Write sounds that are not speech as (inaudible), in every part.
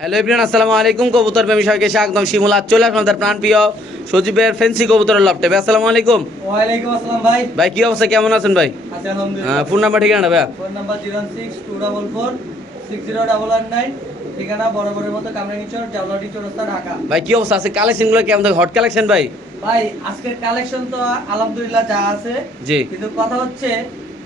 Hello everyone আসসালামু আলাইকুম কবুতর প্রেমী সবাইকে স্বাগতম। শিমুলা চলে আসলাম তার প্রাণ প্রিয় সজীবের ফেন্সি কবুতরের লফটে ভাই আসসালামু আলাইকুম। ওয়ালাইকুম আসসালাম ভাই। ভাই কি অবস্থা? কেমন আছেন ভাই? আছি আলহামদুলিল্লাহ। ফোন নাম্বার ঠিকানা ভাই phone number zero six two double four six zero double one nine ঠিকানা বরাবরের মতো কামরাঙ্গিচর জাউলাটি চৌরাস্তা ঢাকা। ভাই কি অবস্থা? আছে কালেকশনগুলো কেমন? হট কালেকশন ভাই। ভাই আজকের কালেকশন তো আলহামদুলিল্লাহ যা আছে। জি। কিন্তু কথা হচ্ছে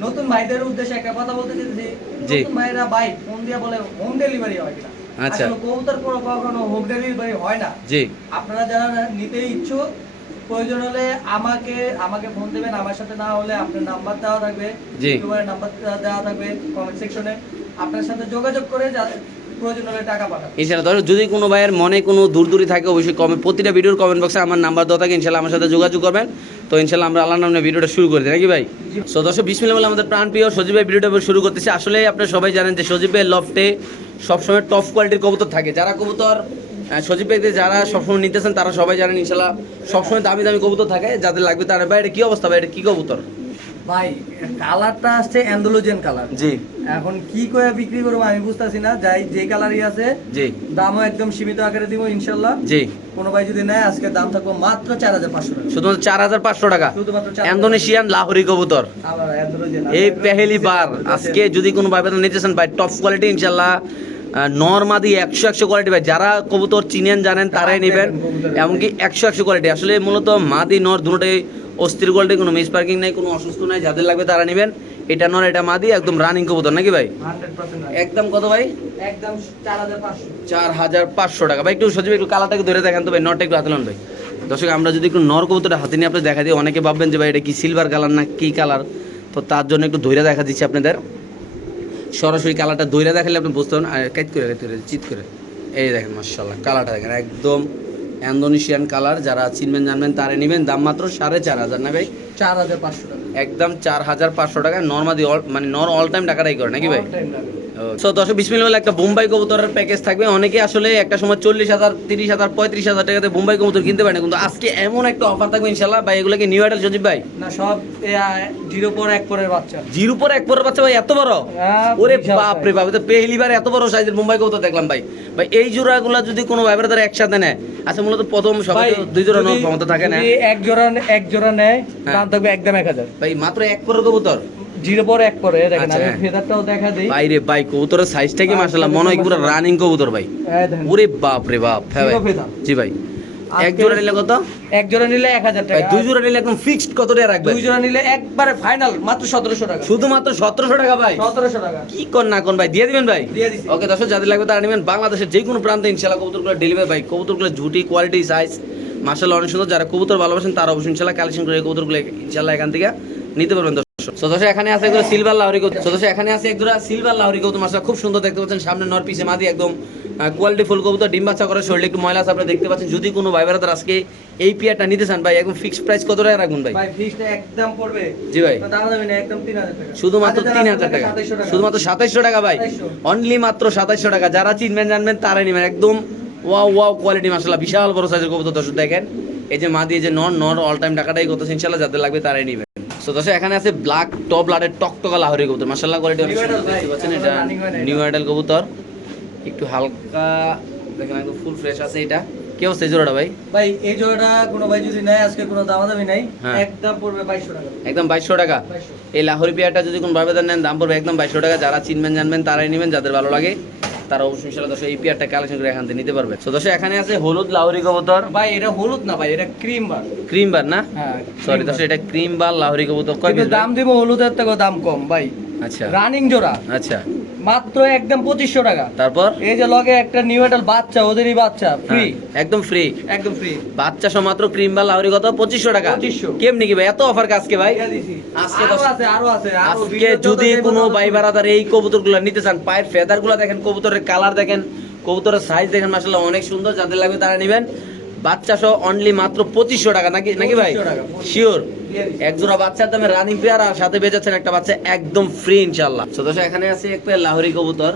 নতুন ভাইদের উদ্দেশ্যে একটা কথা বলতে চাইছি জি। নতুন ভাইরা ভাই ফোন দিয়ে বলে হোম ডেলিভারি হয় কিনা? আচ্ছা। কবুতর কোনো কখনো হোম ডেলিভারি হয় না। জি। আপনারা যারা নিতে ইচ্ছুক প্রয়োজন হলে আমাকে আমাকে ফোন দেবেন। আমার সাথে না হলে আপনার নাম্বার দেওয়া থাকবে। জি। নাম্বার দেওয়া থাকবে কমেন্ট সেকশনে আপনার সাথে যোগাযোগ করে প্রয়োজন হলে টাকা পাঠাবেন। ইনশাল্লাহ দর্শক যদি কোনো ভাইয়ের মনে কোনো দূর দূরি থাকে অবশ্যই কমে প্রতিটা ভিডিওর কমেন্ট বক্সে আমার নাম্বার দেওয়া থাকে ইনশাল্লাহ আমার সাথে যোগাযোগ করবেন। তো ইনশাল্লাহ আমরা আল্লাহ নামে ভিডিওটা শুরু করে দিই নাকি ভাই। সো দর্শক বিসমিল্লাহ বলে আমাদের প্রাণ প্রিয় সজীব ভাই ভিডিওটা শুরু করতেছে। আসলে আপনারা সবাই জানেন যে সজীব ভাই লফটে সবসময় টপ কোয়ালিটির কবুতর থাকে। যারা কবুতর সজীব ভাইদের যারা সবসময় নিতেছেন তারা সবাই জানেন ইনশাল্লাহ সবসময় দামি দামি কবুতর থাকে। যাদের লাগবে তারা ভাই এটা কি অবস্থা ভাই? এটা কি কবুতর? ভাই কালারটা আসছে অ্যান্ডোলোজেন কালার। জি। এখন কি করে বিক্রি করব আমি বুঝতেছি না। যাই যে কালারই আছে জি। দামও একদম সীমিত আকারে দিব ইনশাল্লাহ। জি। কোনো ভাই যদি নেয় আজকে দাম থাকব মাত্র চার হাজার পাঁচশো টাকা। শুধুমাত্র চার হাজার পাঁচশো টাকা। শুধুমাত্র ইন্দোনেশিয়ান লাহোরি কবুতর। এই পেহেলি বার। আজকে যদি কোনো ভাই বেতন নিতেছেন ভাই টপ কোয়ালিটি ইনশাল্লাহ। নর্মাদি একশো একশো কোয়ালিটি ভাই। যারা কবুতর চিনেন জানেন তারাই নেবেন। এমনকি একশো একশো কোয়ালিটি আসলে মূলত মাদি নর দুটোই অস্থির কোয়ালিটি কোনো মিস পার্কিং নাই কোনো অসুস্থ নাই যাদের লাগবে তারা নেবেন। এটা নর এটা মাদি একদম রানিং কবুতর নাকি ভাই? একদম কত ভাই? একদম চার হাজার পাঁচশো। টাকা। ভাই একটু সজীব একটু কালারটাকে ধরে দেখেন তো ভাই নরটা একটু হাতে ভাই। দর্শক আমরা যদি একটু নর কবুতরটা হাতে নিয়ে আপনি দেখা দিই অনেকে ভাববেন যে ভাই এটা কি সিলভার কালার না কি কালার তো তার জন্য একটু ধৈর্য দেখা দিচ্ছি আপনাদের। সরাসরি কালারটা দইরা দেখালে আপনি বুঝতে পারেন আর কাইট করে কাইট করে চিত করে। এই দেখেন মার্শাল্লাহ কালারটা দেখেন একদম ইন্দোনেশিয়ান কালার। যারা চিনবেন জানবেন তারা নেবেন। দাম মাত্র সাড়ে চার হাজার না ভাই? চার হাজার পাঁচশো টাকা। একদম চার হাজার পাঁচশো টাকা। নর্মাদি মানে নর অল টাইম টাকাটাই করে নাকি ভাই। সো বিশ একটা বোম্বাই কবুতরের প্যাকেজ থাকবে। অনেকে আসলে একটা সময় চল্লিশ হাজার তিরিশ হাজার পঁয়ত্রিশ হাজার টাকাতে বোম্বাই কবুতর কিনতে পারে না। কিন্তু আজকে এমন একটা অফার থাকবে ইনশাল্লাহ ভাই এগুলোকে নিউ আইডাল সজীব ভাই? না সব জিরো পর এক পরের বাচ্চা। জিরো পর এক পরের বাচ্চা ভাই এত বড়? আহ, ওরে বাপ রে বাপ এটা পেহলিবার এত বড় সাইজের বোম্বাই কবুতর দেখলাম ভাই। ভাই এই জোড়াগুলো যদি কোনো ভাইবার তারা একসাথে নেয় আচ্ছা মূলত প্রথম সবাই দুই জোড়া নেওয়ার ক্ষমতা থাকে না? এক জোড়া এক জোড়া নেয় হ্যাঁ। দাম থাকবে একদম এক হাজার। ভাই মাত্র এক পরের কবুতর? জিরো পর এক পরে দেখেন আচ্ছা, আমি হ্যাঁ। ফেদারটাও দেখা দিই। ভাই কবুতরের সাইজটা কি সাথে মনে হয় পুরো রানিং কবুতর ভাই। ওরে বাপ রে বাপ হ্যাঁ ভাই। জি ভাই। এক জোড়া নিলে কত? এক জোড়া নিলে এক হাজার ভাই টাকা দুই জোড়া নিলে একদম ফিক্সড কত টাকা রাখবেন? দুই জোড়া নিলে একবারে ফাইনাল মাত্র সতেরোশো টাকা। শুধুমাত্র সতেরোশো টাকা ভাই? সতেরোশো টাকা। কি কর না কোন ভাই দিয়ে দিবেন ভাই? দিয়ে দিছি। ওকে দর্শক যাদের লাগবে তারা নেবেন। বাংলাদেশের যে কোনো প্রান্তে ইনশাল্লাহ কবুতরগুলো ডেলিভারি ভাই। কবুতরগুলো ঝুটি কোয়ালিটি সাইজ মাসাল্লাহ অনেক সুন্দর। যারা কবুতর ভালোবাসেন তারা অবশ্যই ইনশাল্লাহ কালেকশন করে কবুতরগুলো ইনশাল্লাহ এখান থেকে নিতে পারবেন। এখানে আছে সিলভার লাহরি এখানে আছে সিলভার লাহরি খুব সুন্দর দেখতে পাচ্ছেন সামনে নর পিছে মাদি একদম কোয়ালিটি ফুল কবুতর ডিম বাচ্চা করে শরীরে একটু ময়লা আছে আপনারা দেখতে পাচ্ছেন। যদি কোনো ভাই বেড়াতে আজকে এই পিয়ারটা নিতে চান ভাই একদম ফিক্সড প্রাইস কত টাকা রাখুন ভাই? একদম পড়বে। জি ভাই। একদম তিন হাজার শুধুমাত্র আচ্ছা, তিন হাজার টাকা। শুধুমাত্র সাতাইশশো টাকা ভাই। অনলি মাত্র সাতাইশশো টাকা। যারা চিনবেন জানবেন তারাই নেবেন। একদম ওয়াও ওয়াও কোয়ালিটি মাসাল্লাহ বিশাল বড় সাইজের কবুতর দর্শক দেখেন। এই যে মা দিয়ে যে নন নন অল টাইম টাকাটাই কত ইনশাল্লাহ যাদের লাগবে তারাই নেবেন। সো দর্শক এখানে আছে ব্ল্যাক টপ লাডের টকটকা লাহরি কবুতর। মাসাল্লাহ কোয়ালিটি অনেক সুন্দর দেখতে পাচ্ছেন? এটা নিউ আইডাল কবুতর। একটু হালকা দেখেন একদম ফুল ফ্রেশ আছে এটা। কি অবস্থা এই জোড়াটা ভাই? ভাই এই জোড়াটা কোনো ভাই যদি নেয় আজকে কোনো দামাদামি নাই। হ্যাঁ। একদম পড়বে টাকা। একদম বাইশশো টাকা? এই লাহোরি পেয়ারটা যদি কোনো ভাবে নেন দাম পড়বে একদম বাইশশো টাকা। যারা চিনবেন জানবেন তারাই নেবেন যাদের ভালো লাগে। তারা অবশ্যই ইনশাল্লাহ দশ এই পেয়ারটা কালেকশন করে এখান থেকে নিতে পারবে। তো দশ এখানে আছে হলুদ লাহরি কবুতর। ভাই এটা হলুদ না ভাই এটা ক্রিম বার ক্রিম বার না? হ্যাঁ সরি দশ এটা ক্রিম বার লাহরি কবুতর। কয়? দাম দিব হলুদের থেকে দাম কম ভাই। আচ্ছা। রানিং জোড়া। আচ্ছা। মাত্র একদম পঁচিশশো টাকা। তারপর? এই যে লগে একটা নিউ এডাল বাচ্চা ওদেরই বাচ্চা ফ্রি হ্যাঁ, একদম ফ্রি একদম ফ্রি বাচ্চা সহ মাত্র ক্রিম বার লাহোরি কত? পঁচিশশো টাকা। 2500 কেমনি কি ভাই? এত অফার কাজকে ভাই? আজকে আছে আরও আছে আজকে যদি কোনো ভাই বারাদার এই কবুতরগুলো নিতে চান পায়ের ফেদার ফেদারগুলো দেখেন কবুতরের কালার দেখেন কবুতরের সাইজ দেখেন মাসাল্লাহ অনেক সুন্দর যাদের লাগবে তারা নেবেন। বাচ্চা সহ অনলি মাত্র পঁচিশশো টাকা নাকি নাকি ভাই? 2500 টাকা, 2500 শিওর। এক জোড়া বাচ্চার দামে রানিং পেয়ার আর সাথে বেঁচেছেন একটা বাচ্চা একদম ফ্রি ইনশাল্লাহ তো দর্শক এখানে আছে এক পেয়ার লাহোরি কবুতর।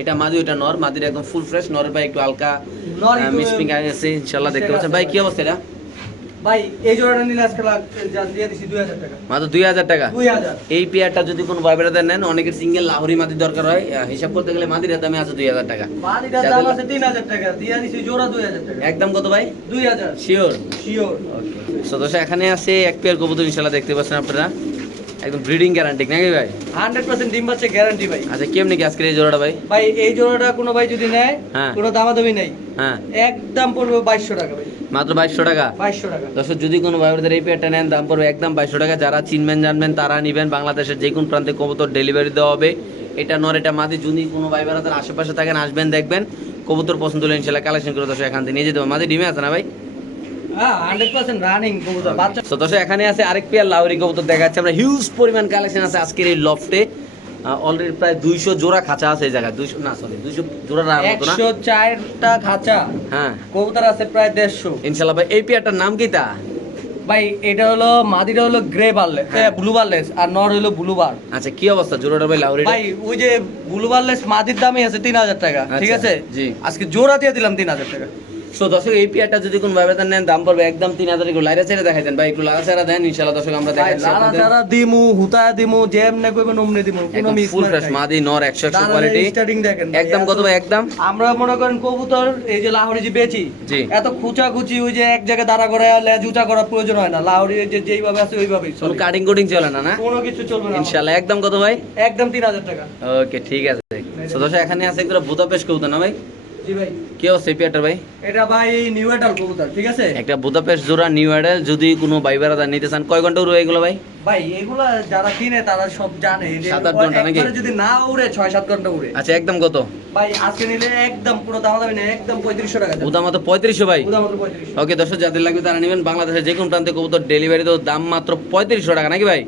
এটা মাদি ওটা নর। মাদির একদম ফুল ফ্রেশ নরের ভাই একটু হালকা মিসপিং আছে ইনশাল্লাহ দেখতে পাচ্ছেন। ভাই কি অবস্থা এটা? ভাই এই জোড়াটা নিলে আজকে লাগ- দিয়ে দিছি দুই হাজার টাকা। মাত্র দুই হাজার টাকা? দুই হাজার। এই পেয়ারটা যদি কোনো ভাই বেড়াতে নেন অনেকের সিঙ্গেল লাহোরি মাটির দরকার হয়। হিসাব করতে গেলে মাটির দামে আছে টাকা। মাটিটার দাম আছে তিন হাজার টাকা দিয়ে দিছি জোড়া দুই হাজার টাকা। একদম কত ভাই? দুই হাজার। শিওর শিওর সদস্য এখানে আছে এক পেয়ার কবুতর ইনশাল্লাহ দেখতে পাচ্ছেন আপনারা। একদম ব্রিডিং গ্যারান্টি নাকি ভাই? হান্ড্রেড পার্সেন্ট ডিম পাচ্ছে গ্যারান্টি ভাই। আচ্ছা কেমনি কি আজকের এই জোড়াটা ভাই? ভাই এই জোড়াটা কোনো ভাই যদি নেয় হ্যাঁ। কোনো দামাদামি নেই। হ্যাঁ। একদম পড়বে বাইশশো টাকা ভাই। মাত্র বাইশশো টাকা? বাইশশো টাকা। দর্শক যদি কোনো ভাইদের এই পেয়ারটা নেন দাম পড়বে একদম বাইশশো টাকা। যারা চিনবেন জানবেন তারা নিবেন। বাংলাদেশের যে কোনো প্রান্তে কবুতর ডেলিভারি দেওয়া হবে। এটা নর এটা মাদি যদি কোনো ভাই বেড়াদের আশেপাশে থাকেন আসবেন দেখবেন। কবুতর পছন্দ হলে ইনশাল্লাহ কালেকশন করে দর্শক এখান থেকে নিয়ে যেতে হবে। মাদি ডিমে আছে না ভাই? এখানে আছে আরেক পেয়ার লাউরি কবুতর দেখা যাচ্ছে আমরা হিউজ পরিমাণ কালেকশন আছে আজকের এই লফটে অলরেডি প্রায় দুইশো জোড়া খাঁচা আছে এই জায়গায়। দুইশো না সরি দুইশো জোড়া না। একশো চারটা খাঁচা। হ্যাঁ। কবুতর আছে প্রায় দেড়শো। ইনশাল্লাহ ভাই এই পেয়ারটার নাম কি তা? ভাই এটা হলো মাদিটা হলো গ্রে বারলেস ব্লু বারলেস আর নর হলো ব্লু বার আচ্ছা কি অবস্থা জোড়াটা ভাই লাউরি ভাই ওই যে ব্লু বারলেস মাদির দামই আছে তিন হাজার টাকা ঠিক আচ্ছা, আছে? জি। আজকে জোড়া দিয়ে দিলাম তিন হাজার টাকা। সো দর্শক এই পেয়ারটা যদি কোন ভাবে নেন দাম পড়বে একদম তিন হাজার একটু লাইরা ছেড়ে দেখাই দেন ভাই একটু লালা ছেড়ে দেন ইনশাল্লাহ দর্শক আমরা দেখাচ্ছি লারা আপনাদের। দিমু হুতা দিমু যেমনে কইবেন অমনে দিমু কোনো মিস ফুল ফ্রেশ মাদি নর একশো একশো কোয়ালিটি স্টার্টিং দেখেন একদম কত ভাই একদম? আমরা মনে করেন কবুতর এই যে লাহোরি যে বেচি জি। এত খুচা খুচি ওই যে এক জায়গায় দাঁড়া করে লেজ উঁচা করার প্রয়োজন হয় না। লাহোরি যে যেইভাবে আছে ওইভাবেই চলে। কাটিং কোটিং চলে না না? কোনো কিছু চলবে না। ইনশাল্লাহ একদম কত ভাই? একদম তিন হাজার টাকা। ওকে ঠিক আছে। সো দর্শক এখানে আছে একটা বুদাপেস্ট কবুতর না ভাই? জি ভাই। কি অবস্থা পেয়ারটার ভাই? এটা ভাই নিউ এডাল কবুতর ঠিক আছে? একটা বুদাপেস্ট জোড়া নিউ অ্যাডেল যদি কোনো ভাই বেড়াদার নিতে চান কয় ঘণ্টা উড়বে এগুলো ভাই? ভাই এগুলা যারা কিনে তারা সব জানে। সাত আট ঘণ্টা নাকি? যদি না উড়ে ছয় সাত ঘণ্টা উড়ে। আচ্ছা একদম কত? ভাই আজকে নিলে একদম পুরো দাম দামি নেই একদম পঁয়ত্রিশশো টাকা যাবে। মাত্র পঁয়ত্রিশশো ভাই? পুরো মাত্র পঁয়ত্রিশশো। ওকে দর্শক যাদের লাগবে তারা নেবেন। বাংলাদেশের যে কোনো প্রান্তে কবুতর ডেলিভারি তো দাম মাত্র পঁয়ত্রিশশো টাকা নাকি ভাই?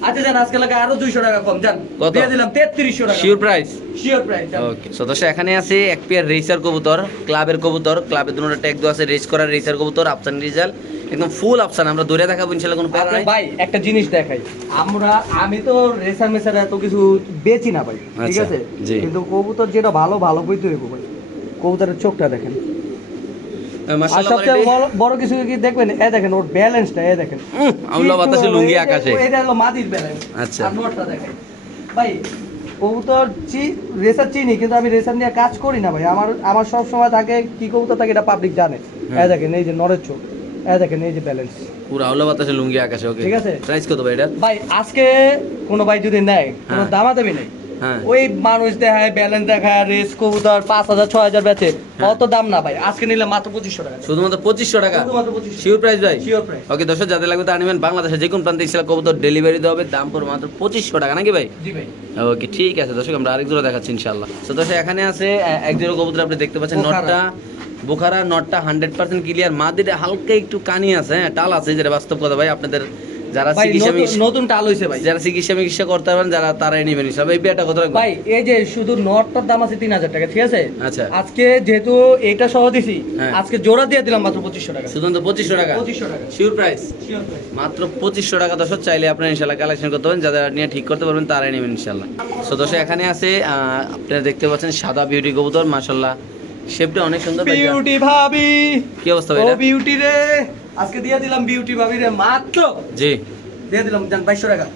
আচ্ছা যান আজকে লাগে আরও দুইশো টাকা কম যান। দিয়ে দিলাম তেত্রিশশো টাকা। Sure price sure price okay so দর্শক এখানে আছে এক পেয়ার রেসার কবুতর ক্লাবের কবুতর। ক্লাবের দুটো ট্যাগ দেওয়া আছে রেস করার রেসার কবুতর আফসান রিজাল একদম ফুল আফসান আমরা দৌড়ে দেখাবো ইনশাল্লাহ কোনো প্যারা নাই। ভাই একটা জিনিস দেখাই। আমরা আমি তো রেসার মেসার এত কিছু বেচি না ভাই ঠিক আচ্ছা, আছে। কিন্তু কবুতর যেটা ভালো ভালো বইতে হইব ভাই। কবুতরের চোখটা দেখেন আর মাশাআল্লাহ সবচেয়ে quality- বড়- বড় কিছু কি দেখবেন? এ দেখেন ওর ব্যালেন্সটা এ দেখেন। উম, বাতাসে লুঙ্গি আকাশে। এটা হলো মাদির ব্যালেন্স আচ্ছা। আর নোটটা দেখেন। ভাই কবুতর চি রেসার চিনি কিন্তু আমি রেসার নিয়ে কাজ করি না ভাই। আমার আমার সব সময় থাকে কি কবুতর থাকে এটা পাবলিক জানে। এ দেখেন এই যে নরের চোখ। এ দেখেন এই যে ব্যালেন্স পুরো আউলা বাতাসে লুঙ্গি আকাশে ওকে। ঠিক আছে। প্রাইস কত ভাই এটা? ভাই আজকে কোনো ভাই যদি নেয় কোনো হ্যাঁ। দামা দেবে নেই। ওই মানুষ দেখায় ব্যালেন্স দেখায় রেস কবুতর পাঁচ হাজার ছয় হাজার বেচে। হ্যাঁ। অত দাম না ভাই আজকে নিলে মাত্র পঁচিশশো টাকা। শুধুমাত্র পঁচিশশো টাকা? শিওর প্রাইস ভাই? শিওর প্রাইস ওকে দর্শক যাদের লাগবে তারা নেবেন। বাংলাদেশের যে কোনো প্রান্তে ইসলাম কবুতর ডেলিভারি দেওয়া হবে। দাম পড়বে মাত্র পঁচিশশো টাকা নাকি ভাই? ওকে ঠিক আছে দর্শক আমরা আরেক জোড়া দেখাচ্ছি ইনশাল্লাহ তো দর্শক এখানে আছে এক জোড়া কবুতর আপনি দেখতে পাচ্ছেন নটটা। বোখারা নটটা হান্ড্রেড পার্সেন্ট ক্লিয়ার মাদিটা হালকা একটু কানি আছে হ্যাঁ টাল আছে যেটা বাস্তব কথা ভাই আপনাদের যারা চিকিৎসা নতুন- টাল হইছে ভাই। যারা চিকিৎসা মিকিৎসা করতে পারেন যারা তারাই নেবেন হিসাবে। এই কত ভাই এই যে শুধু নটটার দাম আছে তিন হাজার টাকা ঠিক আছে? আচ্ছা। আজকে যেহেতু এটা সহ দিছি হ্যাঁ। আজকে জোড়া দিয়ে দিলাম মাত্র পঁচিশশো টাকা। শুধুমাত্র পঁচিশশো টাকা? পঁচিশশো টাকা। শিওর প্রাইস মাত্র পঁচিশশো টাকা দর্শক চাইলে আপনারা ইনশাল্লাহ কালেকশন করতে পারেন যারা নিয়ে ঠিক করতে পারবেন তারাই নেবেন ইনশাল্লাহ সো দর্শক এখানে আছে আহ, আপনারা দেখতে পাচ্ছেন সাদা বিউটি কবুতর মাশাল্লাহ শেপটা অনেক সুন্দর। বিউটি ভাবি। কি অবস্থা ভাই ও বিউটি রে। আজকে দিয়ে দিলাম বিউটি ভাবি রে মাত্র। জি। দিয়ে দিলাম জান টাকা।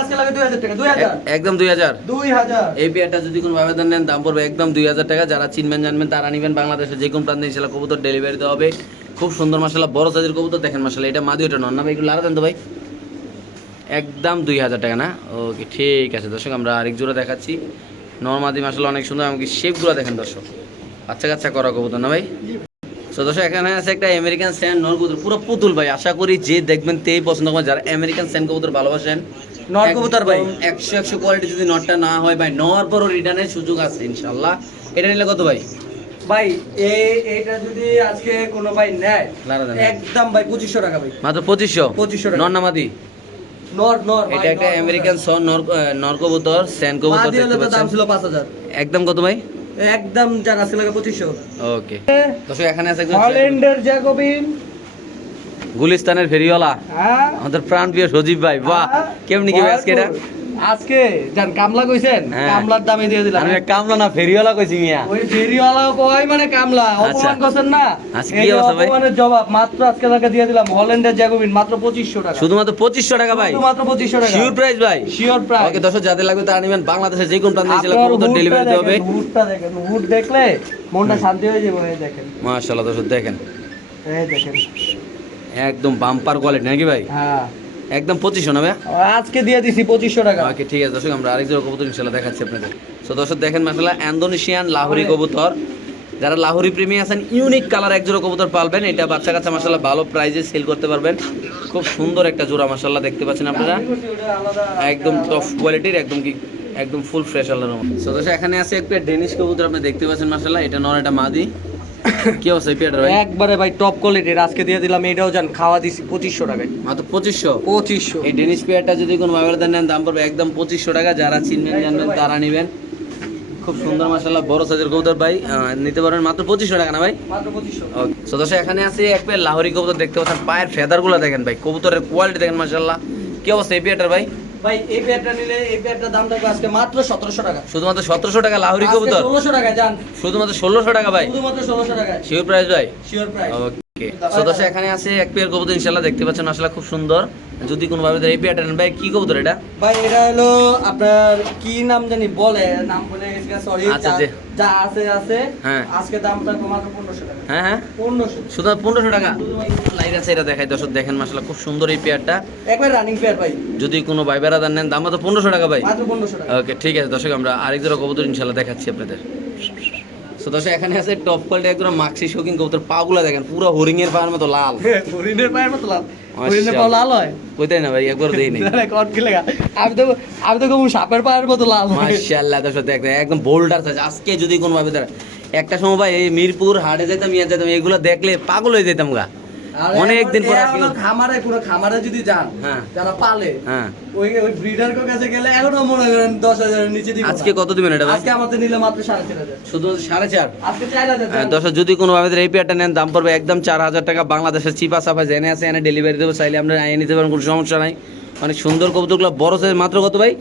আজকে লাগে টাকা একদম এই যদি কোনো আবেদন নেন দাম পড়বে একদম দুই হাজার টাকা। যারা চিনবেন জানবেন তারা নিবেন বাংলাদেশের যে কোনো প্রান্তে কবুতর ডেলিভারি দেওয়া হবে। খুব সুন্দর মাসাল্লাহ বড় সাইজের কবুতর দেখেন মাসাল্লাহ এটা মাদি ওটা নন। না ভাই একটু লারা দেন তো ভাই। একদম দুই হাজার টাকা না? ওকে ঠিক আছে দর্শক আমরা আরেক জোড়া দেখাচ্ছি। নর্মাদি মাসাল্লাহ অনেক সুন্দর এমনকি শেপগুলো দেখেন দর্শক। আচ্ছা কাচ্চা করা কবুতর না ভাই? তো দর্শক এখানে আছে একটা আমেরিকান স্যান্ড নর কবুতর পুরো পুতুল ভাই। আশা করি যে দেখবেন তেই পছন্দ করবেন। যারা আমেরিকান স্যান্ড কবুতর ভালোবাসেন নর কবুতর ভাই। একশো একশো কোয়ালিটি যদি নটটা না হয় ভাই নেওয়ার পরও রিটার্নের সুযোগ আছে ইনশাল্লাহ এটা নিলে কত ভাই? ভাই এইটা যদি আজকে কোনো ভাই নেয় একদম ভাই পঁচিশশো টাকা ভাই। মাত্র পঁচিশশো? 2500 টাকা। নর নামাদি নর নর এটা একটা আমেরিকান সন নর নর কবুতর স্যান্ড কবুতর দেখতে দাম ছিল পাঁচ হাজার। একদম কত ভাই? একদম যার আছে লাগা পঁচিশশো। ওকে। দর্শক এখানে আছে একজন হল্যান্ডের জ্যাকোবিন। গুলিস্তানের ফেরিওয়ালা। হ্যাঁ। আমাদের প্রাণ প্রিয় সজীব ভাই। বাহ কেমনি কি আজকে এটা আজকে কামলা কইছেন? হ্যাঁ। কামলার দামে দিয়ে দিলাম। আমি কামলা না ফেরিওয়ালা কইছি মিয়া। ওই ফেরিওয়ালা কয় মানে কামলা? আচ্ছা। অপমান করছেন না? আজকে কি অবস্থা ভাই? অপমানের জবাব মাত্র আজকে টাকা দিয়ে দিলাম হল্যান্ডের জ্যাকোবিন মাত্র পঁচিশশো টাকা। শুধুমাত্র পঁচিশশো টাকা ভাই। মাত্র পঁচিশশো টাকা। শিওর প্রাইস ভাই। শিওর প্রাইস ওকে দর্শক যাদের লাগবে তারা নেবেন। বাংলাদেশের যে কোন প্রান্তে ছিল হুডটা ডেলিভারি দিতে হবে। দেখেন, হুডটা দেখেন হুড দেখলে মনটা শান্তি হয়ে যাবে এই দেখেন। মাশাআল্লাহ দর্শক দেখেন। এই দেখেন। একদম বাম্পার কোয়ালিটি নাকি ভাই? হ্যাঁ। একদম পঁচিশশো না ভাই আজকে দিয়ে দিছি পঁচিশশো টাকা। ওকে ঠিক আছে দর্শক আমরা আরেকজন কবুতর ইনশাল্লাহ দেখাচ্ছি আপনাদের। সো দর্শক দেখেন মাসাল্লাহ ইন্দোনেশিয়ান লাহোরি কবুতর। যারা লাহোরি প্রেমী আছেন ইউনিক কালার এক জোড়া কবুতর পালবেন। এটা বাচ্চা কাচ্চা মাসাল্লাহ ভালো প্রাইজে সেল করতে পারবেন। খুব সুন্দর একটা জোড়া মাসাল্লাহ দেখতে পাচ্ছেন আপনারা। একদম টপ কোয়ালিটির একদম কি একদম ফুল ফ্রেশ আল্লাহর মতো সো দর্শক এখানে আছে একটা ডেনিশ কবুতর আপনি দেখতে পাচ্ছেন মাসাল্লাহ এটা নর এটা মাদি। কি অবস্থা এই ভাই? একবারে ভাই টপ কোয়ালিটির আজকে দিয়ে দিলাম এটাও জান খাওয়া দিছি পঁচিশশো টাকায়। মাত্র পঁচিশশো? পঁচিশশো। এই ডেনিশ পেয়ারটা যদি কোনো ব্যবহার নেন দাম পড়বে একদম পঁচিশশো টাকা যারা চিনবেন জানবেন তারা নেবেন। খুব সুন্দর মাসাল্লাহ বড় সাইজের কবুতর ভাই। নিতে পারবেন মাত্র পঁচিশশো টাকা না ভাই? মাত্র পঁচিশশো। ওকে সো দর্শক এখানে আছে এক পেয়ার লাহোরি কবুতর দেখতে পাচ্ছেন পায়ের ফেদারগুলো দেখেন ভাই কবুতরের কোয়ালিটি দেখেন মাসাল্লাহ কি অবস্থা এই পেয়ারটার ভাই? ভাই এই পেয়ারটা নিলে এই পেয়ারটার দাম থাকবে আজকে মাত্র সতেরোশো টাকা। শুধুমাত্র সতেরোশো টাকা লাহোরি কবুতর? ষোলোশো টাকা জান। শুধুমাত্র ষোলোশো টাকা ভাই। শুধুমাত্র ষোলোশো টাকা শিওর প্রাইস ভাই? শিওর প্রাইস ওকে সো দর্শক এখানে আছে এক পেয়ার কবুতর দেখতে পাচ্ছেন আসলে খুব সুন্দর। যদি কোনো ভাবে এই পেয়ারটা নেন ভাই কি কবুতর এটা? ভাই এটা হলো আপনার কি নাম জানি বলে নাম বলে সরি আচ্ছা, যে- আছে আছে। হ্যাঁ। আজকে দাম থাকবে মাত্র পনেরোশো টাকা। হ্যাঁ হ্যাঁ? পনেরোশো। শুধু পনেরোশো টাকা? লাইট আছে এটা দেখাই দর্শক দেখেন মাসাল্লাহ খুব সুন্দর এই পেয়ারটা একবার রানিং পেয়ার ভাই। যদি কোনো ভাই বেড়াদার নেন দাম তো পনেরোশো টাকা ভাই। মাত্র পনেরোশো টাকা। ওকে ঠিক আছে দর্শক আমরা আরেক জোড়া কবুতর ইনশাল্লাহ দেখাচ্ছি আপনাদের। তো দর্শক এখানে আছে টপ কোয়ালিটি একদম মাক্সি শৌখিন কবুতর। পাগুলা দেখেন পুরো হরিং এর পায়ের মতো লাল। হরিণের পায়ের মতো লাল। মাশাআল্লাহ। হরিণের পাও লাল হয়? কোথায় না ভাই একবার দেই নেই। আরে, কট কি লেগা? আমি তো আমি তো কমু সাপের পায়ের মতো লাল মাশাআল্লাহ দর্শক দেখতে একদম বোল্ডার সাইজ আজকে যদি কোনো ভাবে একটা সময় ভাই এই মিরপুর হাটে যেতাম ইয়ে যেতাম এগুলো দেখলে পাগল হয়ে যেতাম গা। অনেক দিন পর খামারে পুরো খামারে যদি যান হ্যাঁ। যারা পালে হ্যাঁ। ওই ওই ব্রিডার কাছে গেলে এখনও মনে করেন নিচে দিব আজকে কত দিবেন এটা আজকে আমাদের নিলে মাত্র সাড়ে চার হাজার। শুধু সাড়ে চার? আজকে চার হাজার হ্যাঁ, দর্শক যদি কোনো ভাবে এই পেয়ারটা নেন দাম পড়বে একদম চার হাজার টাকা। বাংলাদেশের চিপা চাপা জেনে আছে এনে ডেলিভারি দেবো। চাইলে আপনারা আনিয়ে নিতে পারেন কোনো সমস্যা নাই। অনেক সুন্দর কবুতরগুলো বড় সাইজ মাত্র কত ভাই?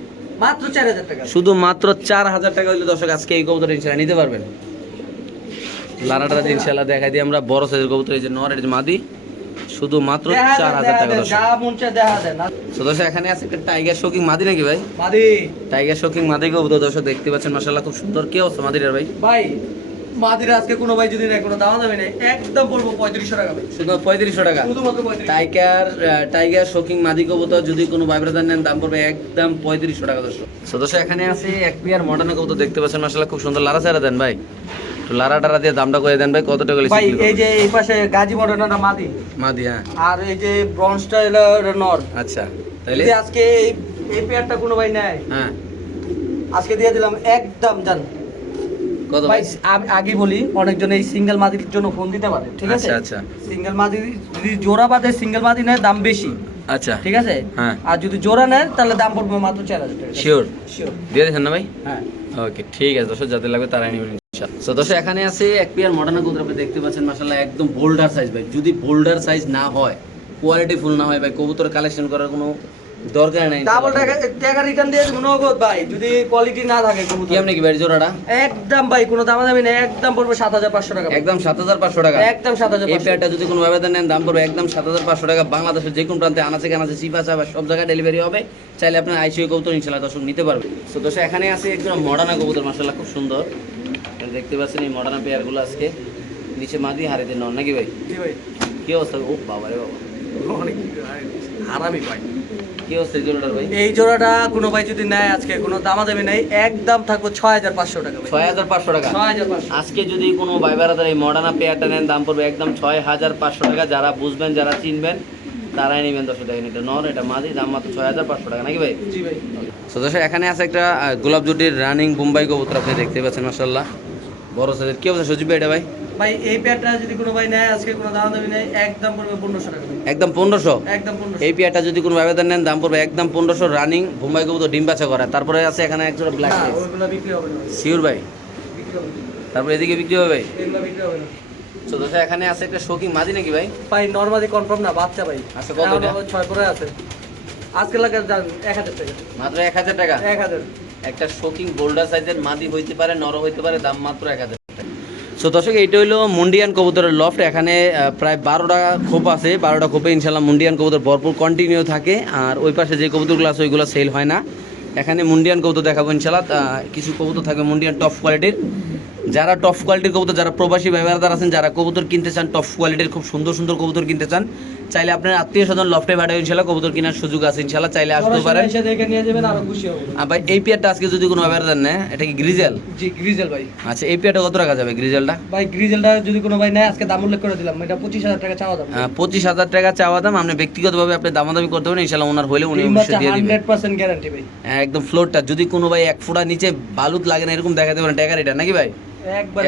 মাত্র চার হাজার টাকা। শুধু মাত্র চার হাজার টাকা হলে দর্শক আজকে এই কবুতর ইনশাল্লাহ নিতে পারবেন। লারাটা ইনশাল্লাহ দেখাই দিই আমরা বড় সাইজের কবুতর এই যে নর এটা মাদি। শুধু মাত্র চার হাজার টাকা দর্শক। দর্শক এখানে আছে একটা টাইগার শোকিং মাদি নাকি ভাই? মাদি। টাইগার শোকিং মাদি কবুতর দর্শক দেখতে পাচ্ছেন মাসাল্লাহ খুব সুন্দর। কি অবস্থা মাদিরার ভাই? ভাই মাদিরা আজকে কোনো ভাই যদি নেয় কোনো দাম দামি নেই একদম বলব পঁয়ত্রিশশো টাকা ভাই। শুধু পঁয়ত্রিশশো টাকা? টাইগার টাইগার শোকিং মাদি কবুতর যদি কোনো ভাইব্রাদার নেন দাম পড়বে একদম পঁয়ত্রিশশো টাকা দর্শক। সো দর্শক এখানে আছে এক পেয়ার মডার্ন কবুতর দেখতে পাচ্ছেন মাসাল্লাহ খুব সুন্দর লারা চারা দেন ভাই। একটু লারা টারা দিয়ে দামটা করে দেন ভাই কত টাকা ভাই এই যে এই পাশে গাজী মডার্নটা মাদি। মাদি হ্যাঁ। আর এই যে ব্রঞ্জটা হলো নর আচ্ছা যদি আজকে এই- এই পেয়ারটা কোনো ভাই নেয়। হ্যাঁ। আজকে দিয়ে দিলাম একদম জান। কত ভাই আগে বলি অনেকজন এই সিঙ্গেল মাদির জন্য ফোন দিতে পারে ঠিক আছে? আচ্ছা আচ্ছা। সিঙ্গেল মাদি যদি জোড়া বাদে সিঙ্গেল মাদি নেয় দাম বেশি আচ্ছা। ঠিক আছে? হ্যাঁ। আর যদি জোড়া নেয় তাহলে দাম পড়বে মাত্র চার হাজার টাকা। শিওর শিওর দিয়ে না ভাই? হ্যাঁ। ওকে ঠিক আছে দর্শক যাদের লাগবে তারাই নেবেন। সো দর্শক এখানে আছে এক পেয়ার মডার্ন কবুতর আপনি দেখতে পাচ্ছেন মাসাল্লাহ একদম বোল্ডার সাইজ ভাই। যদি বোল্ডার সাইজ না হয় কোয়ালিটি ফুল না হয় ভাই কবুতর কালেকশন করার কোনো দরকার নাই ডাবল টাকা টাকা রিটার্ন দিয়ে দেবো নগদ ভাই। যদি কোয়ালিটি না থাকে কবুতর। আপনি কি ভাই জোড়াটা? একদম ভাই কোনো দাম দামি নেই একদম পড়বে সাত হাজার পাঁচশো টাকা। একদম সাত হাজার পাঁচশো টাকা। একদম সাত হাজার এই পেয়ারটা যদি কোনো ব্যবধান নেন দাম পড়বে একদম সাত হাজার পাঁচশো টাকা। বাংলাদেশের যে কোনো প্রান্তে আনাচে কানাচে চিপা চাপা সব জায়গায় ডেলিভারি হবে। চাইলে আপনার আইসিও কবুতর ইনশাল্লাহ দর্শক নিতে পারবে তো দর্শক এখানে আছে একদম মডার্না কবুতর মাসাল্লাহ খুব সুন্দর। দেখতে পাচ্ছেন এই মডার্না পেয়ারগুলো আজকে নিচে মাদি হারিতে নন নাকি ভাই? কি অবস্থা? ও বাবা রে বাবা। অনেক হারামি ভাই। কি অবস্থা জোড়াটার ভাই? এই জোড়াটা কোনো ভাই যদি নেয় আজকে কোনো দামাদামি নেই একদম থাকব ছয় হাজার পাঁচশো টাকা ছয় হাজার পাঁচশো টাকা? ছয় হাজার পাঁচশো। আজকে যদি কোনো ভাই বেড়াতার এই মডার্না পেয়ারটা নেন দাম পড়বে একদম ছয় হাজার পাঁচশো টাকা। যারা বুঝবেন যারা চিনবেন তারাই নেবেন দশ টাকা এটা নর এটা মাদি দাম মাত্র ছয় হাজার পাঁচশো টাকা নাকি ভাই? জি ভাই। তো এখানে আছে একটা গোলাপ জুটির রানিং বোম্বাই কবুতর আপনি দেখতে পাচ্ছেন মাসাল্লাহ বড় সাইজের। কি অবস্থা সজীব ভাই এটা ভাই? ভাই এই পেয়ারটা যদি কোনো ভাই নেয় আজকে কোনো দামাদামি নেই একদম পড়বে পনেরোশো টাকা। একদম পনেরোশো? একদম পনেরোশো। এই পেয়ারটা যদি কোনো ব্যবধান নেন দাম পড়বে একদম পনেরোশো রানিং বোম্বাই কবুতর ডিম বাচ্চা করা। তারপরে আছে এখানে একজোড়া ব্ল্যাক ওইগুলো বিক্রি হবে শিওর ভাই। তারপরে এদিকে বিক্রি হবে ভাই? বিক্রি হবে তো এখানে আছে একটা শৌকিং মাদি নাকি ভাই? ভাই নর্মালি কনফার্ম না বাচ্চা ভাই। আচ্ছা, কত ছয় করে আছে। আজকে লাগে এক হাজার টাকা। মাত্র এক হাজার টাকা? এক হাজার। একটা শোকিং বোল্ডার সাইজের মাদি হইতে পারে নর হইতে পারে, দাম মাত্র এক হাজার সো দর্শক, এইটা হইল মুন্ডিয়ান কবুতরের লফট এখানে প্রায় বারোটা খোপ আছে, বারোটা খোপে ইনশাল্লাহ মুন্ডিয়ান কবুতর ভরপুর কন্টিনিউ থাকে। আর ওই পাশে যে কবুতরগুলো আছে, ওইগুলো সেল হয় না। এখানে মুন্ডিয়ান কবুতর দেখাবো ইনশাল্লাহ কিছু কবুতর থাকবে মুন্ডিয়ান টপ কোয়ালিটির যারা টপ কোয়ালিটির কবুতর যারা প্রবাসী ব্যবহারদার আছেন যারা কবুতর কিনতে চান টপ কোয়ালিটির খুব সুন্দর সুন্দর কবুতর কিনতে চান চাইলে আপনার আত্মীয় স্বজন লফটে ভাড়া ইনশাল্লাহ কবুতর কেনার সুযোগ আছে ইনশাল্লাহ চাইলে আসতে পারেন। ভাই এই পেয়ারটা আজকে যদি কোনো ব্যবহারদার নেয় এটা কি গ্রিজেল জি গ্রিজেল ভাই। আচ্ছা এই পেয়ারটা কত টাকা যাবে গ্রিজেলটা ভাই গ্রিজেলটা যদি কোনো ভাই নেয় আজকে দাম উল্লেখ করে দিলাম। এটা পঁচিশ হাজার টাকা চাওয়া দাম। পঁচিশ হাজার টাকা চাওয়া দাম। আপনি ব্যক্তিগতভাবে আপনি দামাদামি করতে পারেন ইনশাল্লাহ ওনার হলে উনি অবশ্যই দিয়ে দিবেন হান্ড্রেড পার্সেন্ট গ্যারান্টি ভাই। একদম ফ্লোরটা যদি কোনো ভাই এক ফুটা নিচে বালুত লাগে না এরকম দেখাতে পারেন টাকার এটা নাকি ভাই?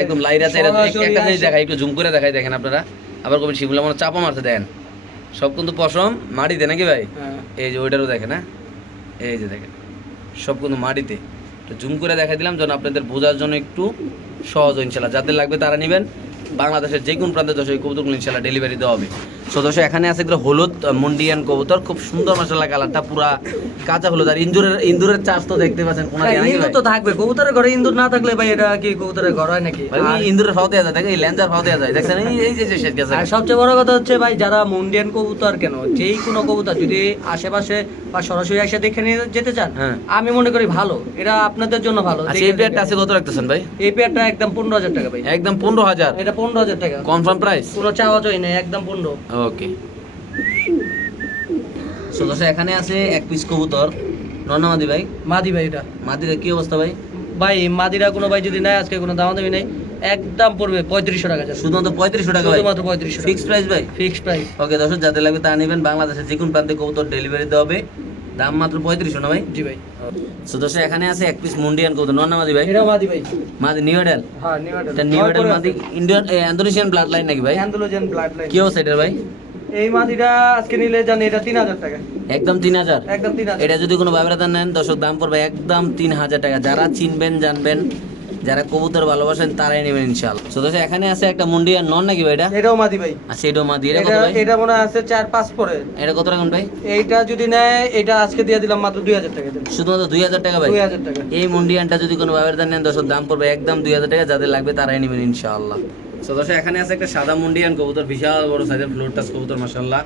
একদম লাইরা চাইরা একটা জিনিস দেখাই একটু জুম করে দেখাই দেখেন আপনারা। আবার কবি মনে চাপা মারতে দেন। সব কিন্তু পশম মাটিতে নাকি ভাই? হ্যাঁ। এই যে ওইটারও দেখেন হ্যাঁ? এই যে দেখেন সব কিন্তু মাটিতে তো জুম করে দেখা দিলাম যেন আপনাদের বোঝার জন্য একটু সহজ ইনশাল্লাহ। যাদের লাগবে তারা নেবেন। বাংলাদেশের যে কোন প্রান্তে দশ কবুতরগুলো ইনশাল্লাহ ডেলিভারি দেওয়া হবে। সো এখানে আছে এগুলো হলুদ মুন্ডিয়ান কবুতর। খুব সুন্দর মশলা কালারটা পুরা কাঁচা হলুদ। আর ইন্দুরের ইন্দুরের চাষ তো দেখতে পাচ্ছেন কোন ভাই, ইঁদুর তো থাকবে। কবুতরের ঘরে ইন্দুর না থাকলে ভাই এটা কি কবুতরের ঘর হয় নাকি? ভাই ইন্দুরের ফাও দেওয়া যায় দেখেন এই ল্যান্সার ফাও দেওয়া যায় দেখছেন এই যে শেষ গেছে। আর সবচেয়ে বড় কথা হচ্ছে ভাই যারা মুন্ডিয়ান কবুতর কেন যেই কোনো কবুতর যদি আশেপাশে বা সরাসরি এসে দেখে নিয়ে যেতে চান হ্যাঁ। আমি মনে করি ভালো। এটা আপনাদের জন্য ভালো। আচ্ছা এই পেয়ারটা আছে কত রাখতেছেন ভাই? এই পেয়ারটা একদম পনেরো হাজার টাকা ভাই। একদম পনেরো হাজার। এটা পনেরো হাজার টাকা। কনফার্ম প্রাইস পুরো চাওয়া চাই না একদম পনেরো। ওকে সো দর্শক এখানে আছে এক পিস কবুতর। নন্নামাদি ভাই? মাদি ভাই এটা। মাদির কি অবস্থা ভাই? ভাই মাদিরা কোনো ভাই যদি নেয় আজকে কোনো দামাদামি নেই। একদম পড়বে পঁয়ত্রিশশো টাকা শুধুমাত্র পঁয়ত্রিশশো টাকা শুধুমাত্র পঁয়ত্রিশশো ফিক্স প্রাইস ভাই? ফিক্স প্রাইস ওকে দর্শক যাদের লাগবে তা নেবেন। বাংলাদেশের যে কোন প্রান্তে কবুতর ডেলিভারি দেওয়া হবে। দাম মাত্র পঁয়ত্রিশশো না ভাই? জি ভাই। এখানে আছে এক পিস মুন্ডিয়ান কত নন মাদি ভাই? এটা মাদি ভাই। মাদি হ্যাঁ এটা মাদি ইন্ডিয়ান ব্লাড লাইন নাকি ভাই? ব্লাড লাইন কি অবস্থা এটার ভাই? এই মাদিটা আজকে নিলে জান এটা তিন হাজার টাকা। একদম তিন হাজার? একদম তিন হাজার। এটা যদি কোনো ভাইরা নেন দর্শক দাম পড়বে একদম তিন হাজার টাকা। যারা চিনবেন জানবেন যারা কবুতর ভালোবাসেন তারাই নেবেন ইনশাল্লাহ তো এখানে আছে একটা মুন্ডিয়ান নন নাকি ভাই এটা? এটাও মাদি ভাই। আচ্ছা এটাও মা দিয়ে কত এটা ভাই? এটা মনে আছে চার পাঁচ পরে। এটা কত রাখুন ভাই? এইটা যদি নেয় এটা আজকে দিয়ে দিলাম মাত্র দুই হাজার টাকা দেন শুধুমাত্র দুই হাজার টাকা ভাই? টাকা। এই মুন্ডিয়ানটা যদি কোনো ব্যবহার নেন দর্শক দাম পড়বে একদম দুই হাজার টাকা যাদের লাগবে তারাই নেবেন ইনশাআল্লাহ। তো দর্শক এখানে আছে একটা সাদা মুন্ডিয়ান কবুতর বিশাল বড় সাইজের ফ্লোর টাচ কবুতর মাসাল্লাহ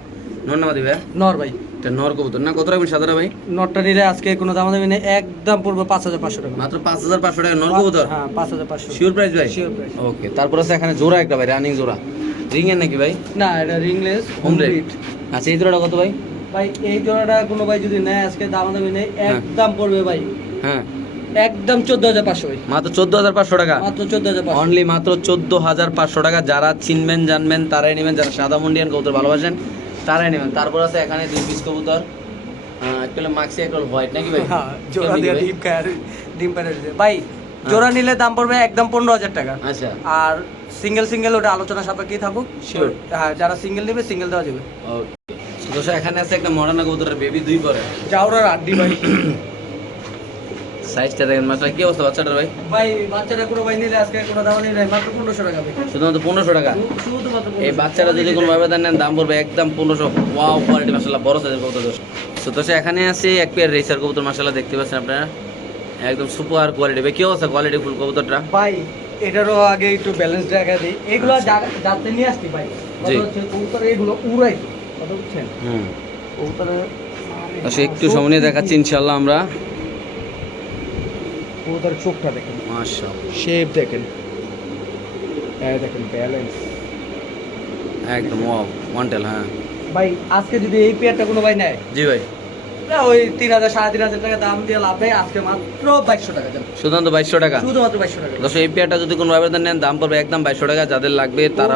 নন নামাদি ভাই? নর ভাই। এটা নর কবুতর। না কত রাখবেন সাদাটা ভাই? নটটা নিলে আজকে কোনো দাম দামি নেই একদম পড়বে পাঁচ হাজার পাঁচশো টাকা। মাত্র পাঁচ হাজার পাঁচশো টাকা নর কবুতর? হ্যাঁ পাঁচ হাজার পাঁচশো। শিওর প্রাইস ভাই? শিওর প্রাইস ওকে তারপর আছে এখানে জোড়া একটা ভাই রানিং জোড়া। রিং এর নাকি ভাই? না এটা রিংলেস রেট আচ্ছা এই জোড়াটা কত ভাই? ভাই এই জোড়াটা কোনো ভাই যদি নেয় আজকে দাম দামি নেই একদম পড়বে ভাই। হ্যাঁ। একদম চোদ্দ হাজার পাঁচশো মাত্র চোদ্দ হাজার পাঁচশো টাকা? মাত্র চোদ্দ হাজার পাঁচশো। অনলি মাত্র চোদ্দ হাজার পাঁচশো টাকা। যারা চিনবেন জানবেন তারাই নেবেন। যারা সাদা মুন্ডিয়ান কবুতর ভালোবাসেন তারাই নেবেন। তারপর আছে এখানে দুই পিস কবুতর। মাক্সি একটু হোয়াইট নাকি ভাই? হ্যাঁ জোড়া দিয়ে ডিম কার ডিম পারে ভাই জোড়া নিলে দাম পড়বে একদম পনেরো হাজার টাকা। আচ্ছা। আর সিঙ্গেল সিঙ্গেল ওটা আলোচনা সাপেক্ষেই থাকুক. হ্যাঁ যারা সিঙ্গেল নেবে সিঙ্গেল দেওয়া যাবে। ওকে এখানে আছে একটা মরানা কবুতরের বেবি দুই পরে। যাওরার আড্ডি ভাই। (coughs) সাইজটা দেখেন মাসা কি অবস্থা বাচ্চাটার ভাই? ভাই বাচ্চারা কোনো ভাই নিলে আজকে কোনো দাম নেই মাত্র পনেরোশো টাকা ভাই। শুধুমাত্র পনেরোশো টাকা? শুধুমাত্র এই বাচ্চারা যদি কোনো ভাবে নেন দাম পড়বে একদম পনেরোশো। ওয়াও কোয়ালিটি মাসাল্লাহ বড় সাইজের কবুতর দোষ তো দোষে এখানে আছে এক পেয়ার রেসার কবুতর মাসাল্লাহ দেখতে পাচ্ছেন আপনারা। একদম সুপার কোয়ালিটি ভাই কি অবস্থা কোয়ালিটি ফুল কবুতরটা? ভাই এটারও আগে একটু ব্যালেন্স দেখা দিই। এগুলো যাতে নিয়ে আসছি ভাই। কবুতর এগুলো উড়াই কথা বুঝছেন? হুম। কবুতরের একটু সামনে দেখাচ্ছি ইনশাল্লাহ আমরা। কবুতরের চোখটা দেখেন। শেপ দেখেন। দেখেন ব্যালেন্স একদম ওয়াও ওয়ান্টেল হ্যাঁ। ভাই আজকে যদি এই পেয়ারটা কোনো ভাই নেয়? জি ভাই। না, ওই তিন হাজার সাড়ে তিন হাজার টাকা দাম দিয়ে লাভ নেই আজকে মাত্র বাইশশো টাকা শুধুমাত্র বাইশশো টাকা? শুধুমাত্র বাইশশো টাকা। দোষে এই পেয়ারটা যদি কোনো ভাবে নেন দাম পড়বে একদম বাইশশো টাকা যাদের লাগবে তারা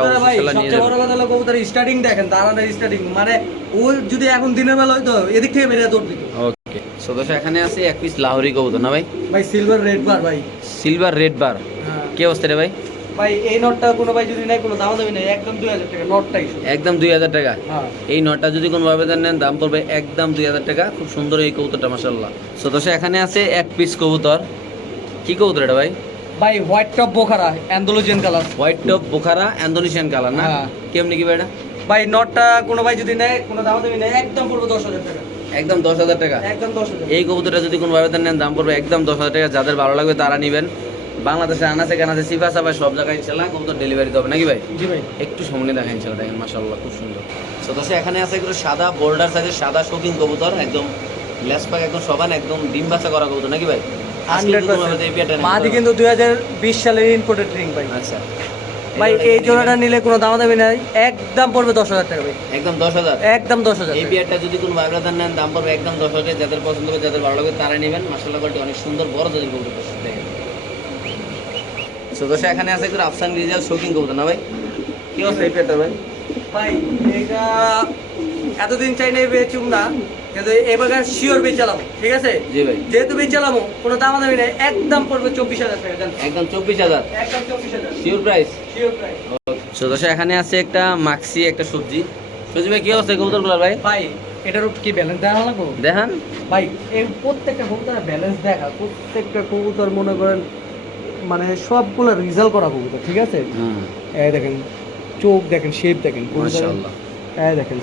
নিয়ে যাবে। বড় কথা হলো কবুতরের স্টার্টিং দেখেন দাঁড়ানোর স্টার্টিং মানে ও যদি এখন দিনের বেলা হয়তো এদিক থেকে বেরিয়ে দৌড় দিত। ওকে সো দোষে এখানে আছে এক পিস লাহোরি কবুতর না ভাই? ভাই সিলভার রেড বার ভাই। Silver red bar. কি অবস্থা রে ভাই? ভাই এই নটটা কোনো ভাই যদি নেয় কোনো দাম দামি নেই একদম দুই হাজার টাকা নটটাই একদম দুই হাজার টাকা? হ্যাঁ। এই নটটা যদি কোনো ভাবে নেন দাম পড়বে একদম দুই হাজার টাকা। খুব সুন্দর এই কবুতরটা মাসাল্লাহ সো দোষে এখানে আছে এক পিস কবুতর। কি কবুতর এটা ভাই? ভাই white top Bokhara অ্যান্ডোলোজেন colour white top Bokhara Indonesian colour না? হ্যাঁ। কেমনি কি ভাই এটা? ভাই নটটা কোনো ভাই যদি নেয় কোনো দাম দামি নেয় একদম পড়বে দশ হাজার টাকা। একদম দশ হাজার টাকা। একদম দশ এই কবুতরটা যদি কোনো ভাবে নেন দাম পড়বে একদম দশ হাজার টাকা। যাদের ভালো লাগবে তারা নেবেন। বাংলাদেশে আনাচে কানাচে সিফা সাফা সব জায়গায় ইনশাল্লাহ কবুতর ডেলিভারি হবে। নাকি ভাই? জি ভাই। একটু সামনে দেখেন ইনশাল্লাহ দেখেন মাশাল্লাহ খুব সুন্দর। তো দশে এখানে আছে একটু সাদা বোল্ডার সাইজের সাদা শৌখিন কবুতর। একদম লেস পাক একদম সবান একদম ডিম বাচ্চা করা কবুতর। নাকি ভাই? মাদি কিন্তু দুই হাজার বিশ সালের ইম্পোর্টেড রিং ভাই। আচ্ছা। ভাই এই জোড়াটা নিলে কোনো দামাদামি নাই। একদম পড়বে দশ হাজার টাকা ভাই। একদম দশ হাজার? একদম দশ হাজার এই বিয়ারটা যদি কোনো ভাইব্রাদার নেন দাম পড়বে একদম দশ হাজার। যাদের পছন্দ হবে যাদের ভালো লাগবে তারা নেবেন। মাসাল্লাহ কোয়ালিটি অনেক সুন্দর বড় তাদের কবুতর দেখেন। সদস্য এখানে আছে একটু আফসান রিজাল শৌখিন কবুতর না ভাই? কি অবস্থা এই পেয়ারটা ভাই? ভাই এটা এতদিন চাই নাই বেচুম না কিন্তু এবার শিওর বেচালাম ঠিক আছে? জি ভাই। যেহেতু বেচালাম কোনো দামাদামি নাই একদম পড়বে চব্বিশ হাজার টাকা একদম চব্বিশ হাজার। একদম চব্বিশ হাজার। শিওর প্রাইস শিওর প্রাইস সদস্য এখানে আছে একটা মাক্সি একটা সবজি। সবজি ভাই কি অবস্থা কবুতরগুলো ভাই? ভাই এটার কি ব্যালেন্স দেখা লাগবো? দেখান। ভাই এই প্রত্যেকটা কবুতরের ব্যালেন্স দেখা প্রত্যেকটা কবুতর মনে করেন মানে সবগুলো রেজাল্ট করা কবুতর ঠিক আছে? এই দেখেন চোখ দেখেন শেপ দেখেন মাশাআল্লাহ। এই দেখেন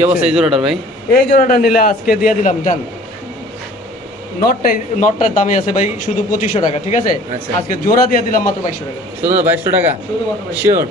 কি অবস্থা এই জোড়াটার ভাই? এই জোড়াটা নিলে আজকে দিয়ে দিলাম জান। নটটাই নটটার দামে আছে ভাই শুধু পঁচিশশো টাকা ঠিক আছে? আচ্ছা। আজকে জোড়া দিয়ে দিলাম মাত্র বাইশশো টাকা। শুধু বাইশশো টাকা? শিওর